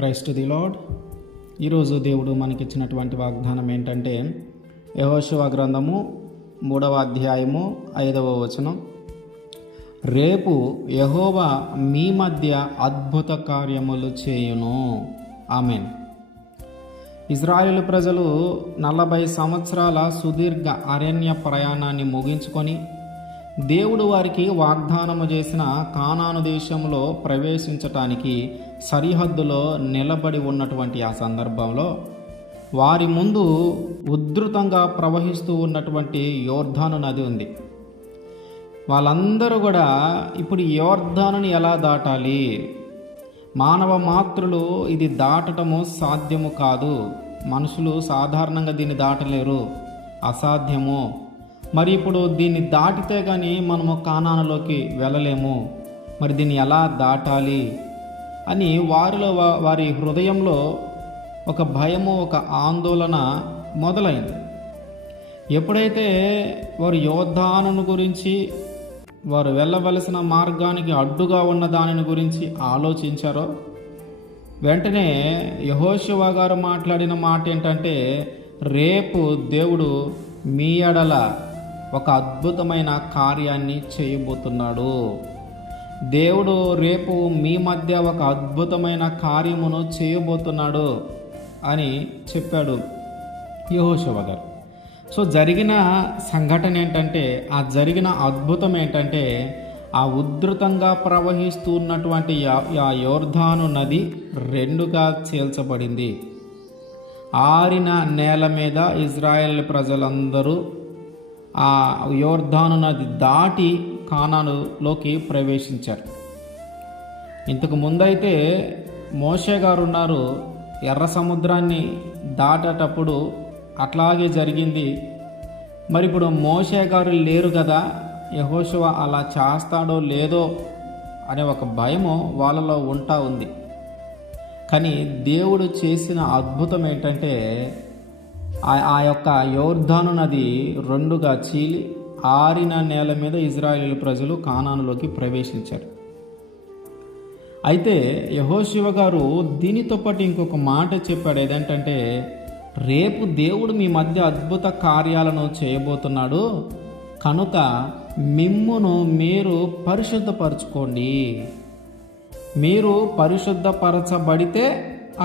Praise to the lord. ఈరోజు దేవుడు మనకిచ్చినటువంటి వాగ్దానం ఏంటంటే యెహోషువ గ్రంథము 3వ అధ్యాయము 5వ వచనం. రేపు యెహోవా మీ మధ్య అద్భుత కార్యములు చేయును. ఆమేన్. ఇజ్రాయేలు ప్రజలు 40 సంవత్సరాల సుదీర్ఘ అరణ్య ప్రయాణాన్ని ముగించుకొని దేవుడు వారికి వాగ్దానము చేసిన కానాను దేశంలో ప్రవేశించటానికి సరిహద్దులో నిలబడి ఉన్నటువంటి ఆ సందర్భంలో వారి ముందు ఉధృతంగా ప్రవహిస్తూ ఉన్నటువంటి యోర్దాను నది ఉంది. వాళ్ళందరూ కూడా ఇప్పుడు యోర్దానుని ఎలా దాటాలి? మానవ మాతృలు ఇది దాటటము సాధ్యము కాదు. మనుషులు సాధారణంగా దీన్ని దాటలేరు, అసాధ్యము. మరి ఇప్పుడు దీన్ని దాటితే కానీ మనము కానానులోకి వెళ్ళలేము. మరి దీన్ని ఎలా దాటాలి అని వారి హృదయంలో ఒక భయము, ఒక ఆందోళన మొదలైంది. ఎప్పుడైతే వారు యోర్దాను గురించి, వారు వెళ్ళవలసిన మార్గానికి అడ్డుగా ఉన్న దానిని గురించి ఆలోచించారో, వెంటనే యెహోషువ గారు మాట్లాడిన మాట ఏంటంటే, రేపు దేవుడు మీ ఎడల ఒక అద్భుతమైన కార్యాన్ని చేయబోతున్నాడు. దేవుడు రేపు మీ మధ్య ఒక అద్భుతమైన కార్యమును చేయబోతున్నాడు అని చెప్పాడు యెహోషువ గారు. సో జరిగిన సంఘటన ఏంటంటే, ఆ జరిగిన అద్భుతం ఏంటంటే, ఆ ఉధృతంగా ప్రవహిస్తున్నటువంటి ఆ యోర్దాను నది రెండుగా చీల్చబడింది. ఆరిన నేల మీద ఇజ్రాయేల్ ప్రజలందరూ ఆ యోర్దాను నది దాటి కానానులోకి ప్రవేశించారు. ఇంతకు ముందైతే మోషే గారు ఉన్నారు, ఎర్ర సముద్రాన్ని దాటేటప్పుడు అట్లాగే జరిగింది. మరి ఇప్పుడు మోషే గారు లేరు కదా, యెహోషువ అలా చేస్తాడో లేదో అనే ఒక భయము వాళ్ళలో ఉంటా ఉంది. కానీ దేవుడు చేసిన అద్భుతం ఏంటంటే, ఆ యొక్క యోర్దాను నది రెండుగా చీలి ఆరిన నేల మీద ఇజ్రాయేలు ప్రజలు కానానులోకి ప్రవేశించారు. అయితే యెహోషువ గారు దీనితో పాటు ఇంకొక మాట చెప్పాడు. ఏదంటే, రేపు దేవుడు మీ మధ్య అద్భుత కార్యాలను చేయబోతున్నాడు, కనుక మిమ్మును మీరు పరిశుద్ధపరచుకోండి. మీరు పరిశుద్ధపరచబడితే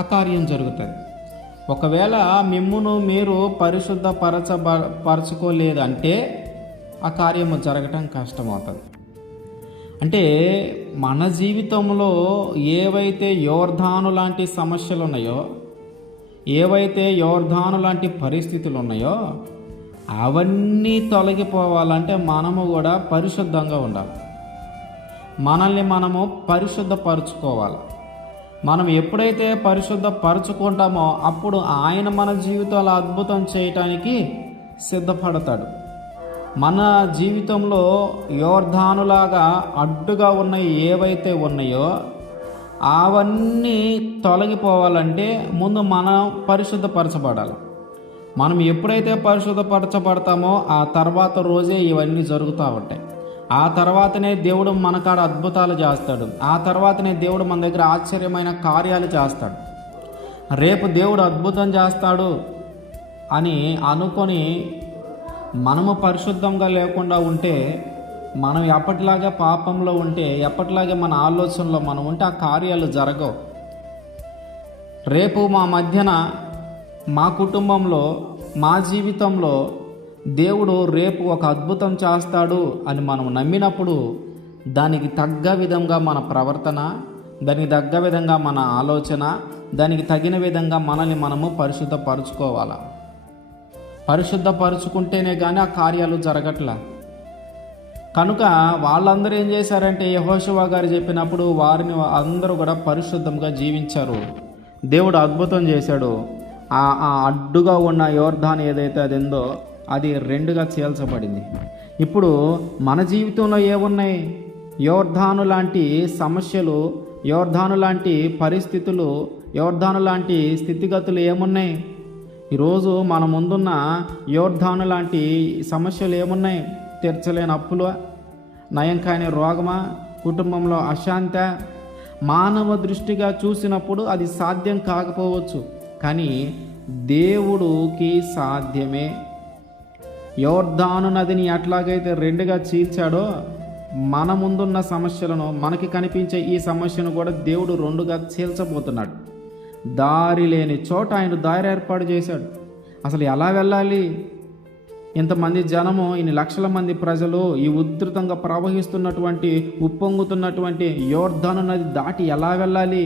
ఆ కార్యం జరుగుతుంది. ఒకవేళ మిమ్మును మీరు పరచుకోలేదంటే ఆ కార్యము జరగటం కష్టమవుతుంది. అంటే మన జీవితంలో ఏవైతే యోర్దాను లాంటి సమస్యలు ఉన్నాయో, ఏవైతే యోర్దాను లాంటి పరిస్థితులు ఉన్నాయో, అవన్నీ తొలగిపోవాలంటే మనము కూడా పరిశుద్ధంగా ఉండాలి. మనల్ని మనము పరిశుద్ధపరచుకోవాలి. మనం ఎప్పుడైతే పరిశుద్ధపరచుకుంటామో అప్పుడు ఆయన మన జీవితాలు అద్భుతం చేయటానికి సిద్ధపడతాడు. మన జీవితంలో యోర్దానులాగా అడ్డుగా ఉన్న ఏవైతే ఉన్నాయో అవన్నీ తొలగిపోవాలంటే ముందు మనం పరిశుద్ధపరచబడాలి. మనం ఎప్పుడైతే పరిశుద్ధపరచబడతామో ఆ తర్వాత రోజే ఇవన్నీ జరుగుతూ ఉంటాయి. ఆ తర్వాతనే దేవుడు మన కాడ అద్భుతాలు చేస్తాడు. ఆ తర్వాతనే దేవుడు మన దగ్గర ఆశ్చర్యమైన కార్యాలు చేస్తాడు. రేపు దేవుడు అద్భుతం చేస్తాడు అని అనుకొని మనము పరిశుద్ధంగా లేకుండా ఉంటే, మనం ఎప్పటిలాగే పాపంలో ఉంటే, ఎప్పటిలాగే మన ఆలోచనలో మనం ఉంటే ఆ కార్యాలు జరగవు. రేపు మా మధ్యన, మా కుటుంబంలో, మా జీవితంలో దేవుడు రేపు ఒక అద్భుతం చేస్తాడు అని మనం నమ్మినప్పుడు దానికి తగ్గ విధంగా మన ప్రవర్తన, దానికి తగ్గ విధంగా మన ఆలోచన, దానికి తగిన విధంగా మనల్ని మనము పరిశుద్ధపరచుకోవాలి. పరిశుద్ధపరచుకుంటేనే కానీ ఆ కార్యాలు జరగట్లా. కనుక వాళ్ళందరూ ఏం చేశారంటే, యెహోషువ గారు చెప్పినప్పుడు వారిని అందరూ కూడా పరిశుద్ధంగా జీవించారు. దేవుడు అద్భుతం చేశాడు. ఆ అడ్డుగా ఉన్న యోర్దాను ఏదైతే అది ఉందో అది రెండుగా చీల్చబడింది. ఇప్పుడు మన జీవితంలో ఏమున్నాయి? యోర్దాను లాంటి సమస్యలు, యోర్దాను లాంటి పరిస్థితులు, యోర్దాను లాంటి స్థితిగతులు ఏమున్నాయి? ఈరోజు మన ముందున్న యోర్దాను లాంటి సమస్యలు ఏమున్నాయి? తీర్చలేని అప్పులు, నయం కాని రోగమా, కుటుంబంలో అశాంతి, మానవ దృష్టిగా చూసినప్పుడు అది సాధ్యం కాకపోవచ్చు, కానీ దేవుడికి సాధ్యమే. యోర్దాను నదిని ఎట్లాగైతే రెండుగా చీల్చాడో, మన ముందున్న సమస్యలను, మనకి కనిపించే ఈ సమస్యను కూడా దేవుడు రెండుగా చీల్చబోతున్నాడు. దారి లేని చోట ఆయన దారి ఏర్పాటు చేశాడు. అసలు ఎలా వెళ్ళాలి? ఇంతమంది జనము, ఇన్ని లక్షల మంది ప్రజలు ఈ ఉధృతంగా ప్రవహిస్తున్నటువంటి, ఉప్పొంగుతున్నటువంటి యోర్దాను నది దాటి ఎలా వెళ్ళాలి?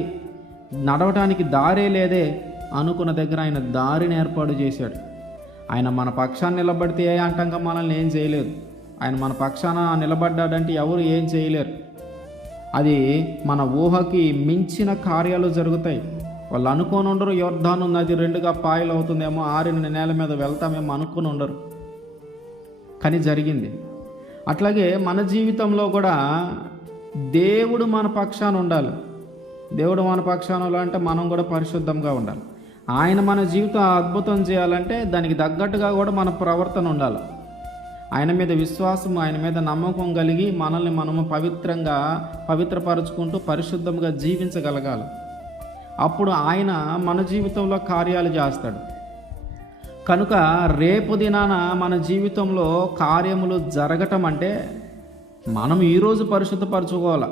నడవటానికి దారే లేదే అనుకున్న దగ్గర ఆయన దారిని ఏర్పాటు చేశాడు. ఆయన మన పక్షాన్ని నిలబడితే ఏ ఆటంకం మనల్ని ఏం చేయలేదు. ఆయన మన పక్షాన నిలబడ్డాడంటే ఎవరు ఏం చేయలేరు. అది మన ఊహకి మించిన కార్యాలు జరుగుతాయి. వాళ్ళు అనుకోని ఉండరు యోర్దాను నది రెండుగా పాయలు అవుతుందేమో, ఆరిన నేల మీద వెళ్తామేమో అనుకుని ఉండరు, కానీ జరిగింది. అట్లాగే మన జీవితంలో కూడా దేవుడు మన పక్షాన ఉండాలి. దేవుడు మన పక్షాన అంటే మనం కూడా పరిశుద్ధంగా ఉండాలి. ఆయన మన జీవితం అద్భుతం చేయాలంటే దానికి తగ్గట్టుగా కూడా మన ప్రవర్తన ఉండాలి. ఆయన మీద విశ్వాసం, ఆయన మీద నమ్మకం కలిగి మనల్ని మనము పవిత్రపరుచుకుంటూ పరిశుద్ధంగా జీవించగలగాలి. అప్పుడు ఆయన మన జీవితంలో కార్యాలు చేస్తాడు. కనుక రేపు దినాన మన జీవితంలో కార్యములు జరగటం అంటే మనం ఈరోజు పరిశుద్ధపరచుకోవాలా.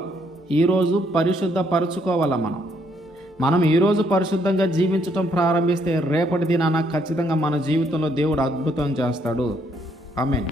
మనం ఈరోజు పరిశుద్ధంగా జీవించటం ప్రారంభిస్తే రేపటి దినాన ఖచ్చితంగా మన జీవితంలో దేవుడు అద్భుతం చేస్తాడు. ఆమేన్.